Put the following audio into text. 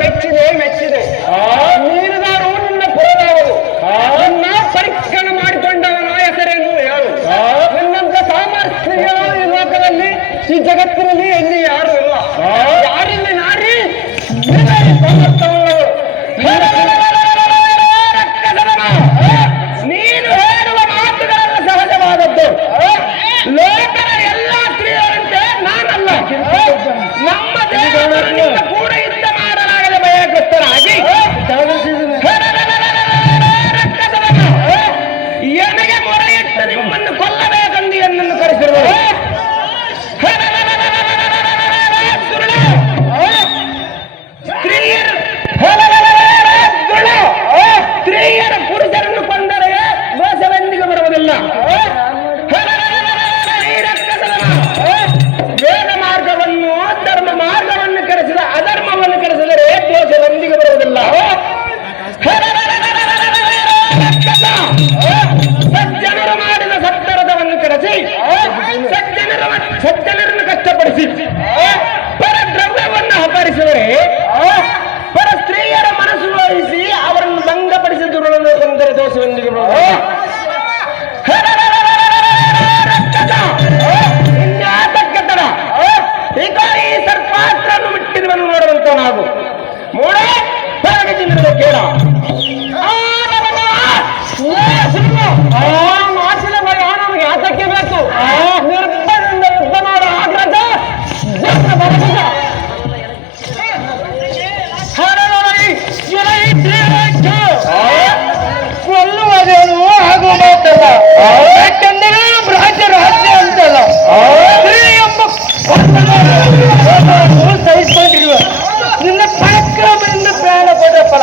ಮೆಚ್ಚಿದೆ ಮೆಚ್ಚಿದೆ. ನೀನುಗಾರು ನಿನ್ನ ಪುರದವರು, ನಿನ್ನ ಪರೀಕ್ಷಣೆ ಮಾಡಿಕೊಂಡವನ ಹೆಸರೇನು ಹೇಳು. ನಿನ್ನಂತ ಸಾಮರ್ಥ್ಯ ಈ ಲೋಕದಲ್ಲಿ ಈ ಜಗತ್ತಿನಲ್ಲಿ ಎಲ್ಲಿ ಯಾರು ಇಲ್ಲ. ಯಾರಿಲ್ಲಿ ನಾರಿ ಸಾಮರ್ಥ್ಯವುಳ್ಳವರು. ನೀನು ಹೇಳುವ ಮಾತುಗಳೆಲ್ಲ ಸಹಜವಾದದ್ದು. ಲೋಕದ ಎಲ್ಲ ಸ್ತ್ರೀಯರಂತೆ ನಾನಲ್ಲ. ನಮ್ಮ ದೇವರಿಂದ ಕೂಡ ಯುದ್ಧ ಮಾಡಲಾಗದೆ ಭಯಗ್ರಸ್ತರಾಗಿ ಎನಗೆ ಮೊರೆಯಿಟ್ಟು ನಿಮ್ಮನ್ನು ಕೊಲ್ಲಬೇಕೆಂದು ಎನ್ನನ್ನು ಕರೆಸಿರುವರು. ಸ್ತ್ರೀಯರ ಪುರುಷರನ್ನು ಕೊಂದರೆ ದೋಷವೆಂದಿಗೆ ಬರುವುದಿಲ್ಲ. ವೇದ ಮಾರ್ಗವನ್ನು ಧರ್ಮ ಮಾರ್ಗವನ್ನು ಕೆಡಿಸಿದ ಅಧರ್ಮವನ್ನು ಕೆಡಿಸಿದರೆ ದೋಷವೆಂದಿಗೆ ಬರುವುದಿಲ್ಲ. ಸಜ್ಜನರು ಮಾಡಿದ ಸತ್ತರದವನ್ನು ಕೆಡಿಸಿ ಸಜ್ಜನರನ್ನು ಕಷ್ಟಪಡಿಸಿ ಪರದ್ರವ್ಯವನ್ನು ಅಪಹರಿಸಿದರೆ ಪರ ಸ್ತ್ರೀಯರ ಮನಸ್ಸು ವಹಿಸಿ ಅವರನ್ನು ಭಂಗಪಡಿಸಿ ದುರುಳನ್ನು ಕೊಂದರೆ ದೋಷವೆಂದಿಗೆ ಬರುವುದಿಲ್ಲ. ಇನ್ಯಾತಕ್ಕತ್ತಡ ಈಗ ಈ ಸರ್ಪಾಸ್ತ್ರವನ್ನು ಬಿಟ್ಟಿರುವನ್ನು ನೋಡುವಂತ ನಾವು ಮೂಳೆ ಹೊರಗೆ ತಿನ್ನುವುದು ಕೇಳ ಮಾಸಿನ ಭಯ ನಮಗೆ ಆತಕ್ಕೆ ಬೇಕು. ನಿರ್ಭಯದಿಂದ ಯುದ್ಧ ಮಾಡೋ ಆಗ್ರಹ ಕೊಲ್ಲುವುದೇನು ಆಗುವ ಮಾತಲ್ಲ. ಯಾಕೆಂದರೆ ರಾಜ್ಯ ರಾಜ್ಯ ಅಂತಲ್ಲ, ಸ್ತ್ರೀ ಎಂಬ ಸಹಿಸಿಕೊಂಡಿರುವ ನಿನ್ನ ಪರಾಕ್ರಮದಿಂದ ಪ್ರಾಣ ಕೊಡ ಫಲ